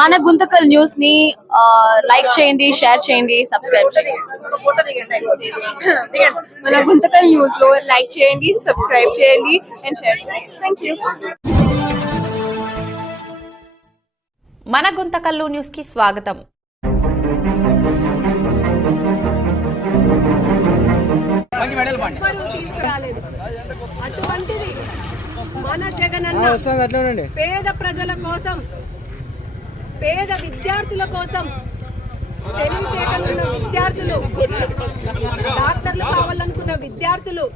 మన గుంతకల్ న్యూస్ ని లైక్ చేయండి, షేర్ చేయండి, సబ్స్క్రైబ్ చేయండి. మన గుంతకల్ న్యూస్ లో లైక్ చేయండి, సబ్స్క్రైబ్ చేయండి అండ్ షేర్ చేయండి. థాంక్యూ. మన గుంతకల్లు న్యూస్ కి స్వాగతం. అటువంటిది మన జగనన్న పేద ప్రజల కోసం, పేద విద్యార్థుల కోసం, తెలివితేటలున్న విద్యార్థులు, డాక్టర్లు కావాలనుకున్న విద్యార్థులు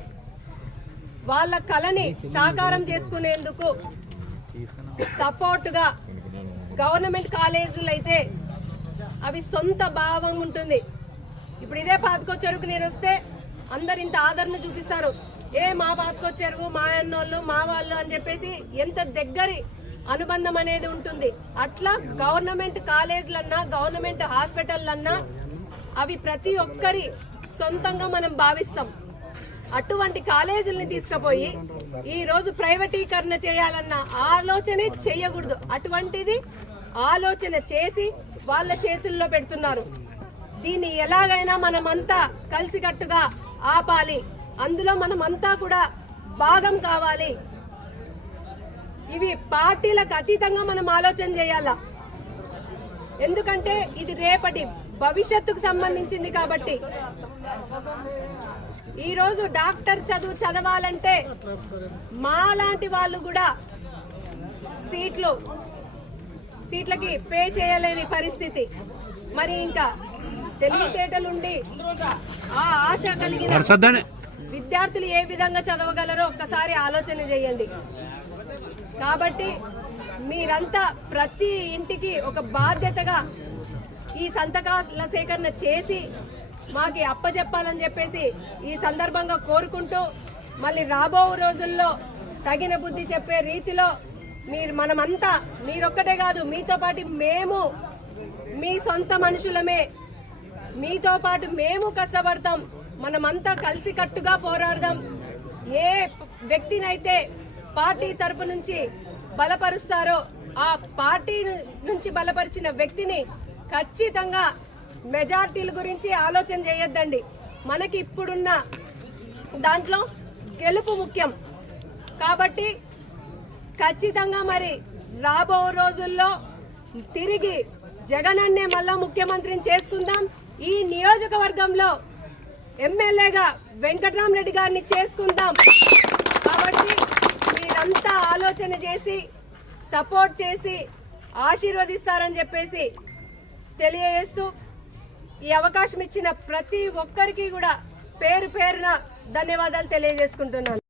వాళ్ళ కళని సాకారం చేసుకునేందుకు సపోర్టుగా గవర్నమెంట్ కాలేజీలు అయితే అవి సొంత భావం ఉంటుంది. ఇప్పుడు ఇదే పాతకో చెరువుకు నేను వస్తే అందరు ఇంత ఆదరణ చూపిస్తారు. మా పాతకో చెరువు, మా అన్నోళ్ళు, మా వాళ్ళు అని చెప్పేసి ఎంత దగ్గరి అనుబంధం అనేది ఉంటుంది. అట్లా గవర్నమెంట్ కాలేజీలన్నా, గవర్నమెంట్ హాస్పిటల్లన్నా అవి ప్రతి ఒక్కరి సొంతంగా మనం భావిస్తాం. అటువంటి కాలేజీలని తీసుకుపోయి ఈ రోజు ప్రైవేటీకరణ చేయాలన్న ఆలోచనే చెయ్యకూడదు. అటువంటిది ఆలోచన చేసి వాళ్ళ చేతుల్లో పెడుతున్నారు. దీన్ని ఎలాగైనా మనమంతా కలిసికట్టుగా ఆపాలి. అందులో మనమంతా కూడా భాగం కావాలి. ఇవి పార్టీలకు అతీతంగా మనం ఆలోచన చేయాలా. ఎందుకంటే ఇది రేపటి భవిష్యత్తుకు సంబంధించింది కాబట్టి. ఈరోజు డాక్టర్ చదువు చదవాలంటే మాలాంటి వాళ్ళు కూడా సీట్లకి పే చేయలేని పరిస్థితి. మరి ఇంకా తెలివితేటలుండి ఆ ఆశ కలిగిన విద్యార్థులు ఏ విధంగా చదవగలరో ఒక్కసారి ఆలోచన చేయండి. కాబట్టి మీరంతా ప్రతి ఇంటికి ఒక బాధ్యతగా ఈ సంతకాల సేకరణ చేసి మాకి అప్పచెప్పాలని చెప్పేసి ఈ సందర్భంగా కోరుకుంటూ, మళ్ళీ రాబో రోజుల్లో తగిన బుద్ధి చెప్పే రీతిలో మనమంతా, మీరొక్కటే కాదు, మీతో పాటు మేము మీ సొంత మనుషులమే, మీతో పాటు మేము కష్టపడతాం. మనమంతా కలిసికట్టుగా పోరాడదాం. ఏ వ్యక్తినైతే పార్టీ తరపు నుంచి బలపరుస్తారో ఆ పార్టీ నుంచి బలపరిచిన వ్యక్తిని ఖచ్చితంగా మెజార్టీల గురించి ఆలోచన చేయొద్దండి. మనకి ఇప్పుడున్న దాంట్లో గెలుపు ముఖ్యం. కాబట్టి ఖచ్చితంగా మరి రాబో రోజుల్లో తిరిగి జగనన్నే మళ్ళా ముఖ్యమంత్రిని చేసుకుందాం. ఈ నియోజకవర్గంలో ఎమ్మెల్యేగా వెంకట్రామరెడ్డి గారిని చేసుకుందాం. కాబట్టి మీరంతా ఆలోచన చేసి సపోర్ట్ చేసి ఆశీర్వదిస్తారని చెప్పేసి తెలియజేస్తూ, ఈ అవకాశం ఇచ్చిన ప్రతి ఒక్కరికి కూడా పేరు పేరున ధన్యవాదాలు తెలియజేసుకుంటున్నాను.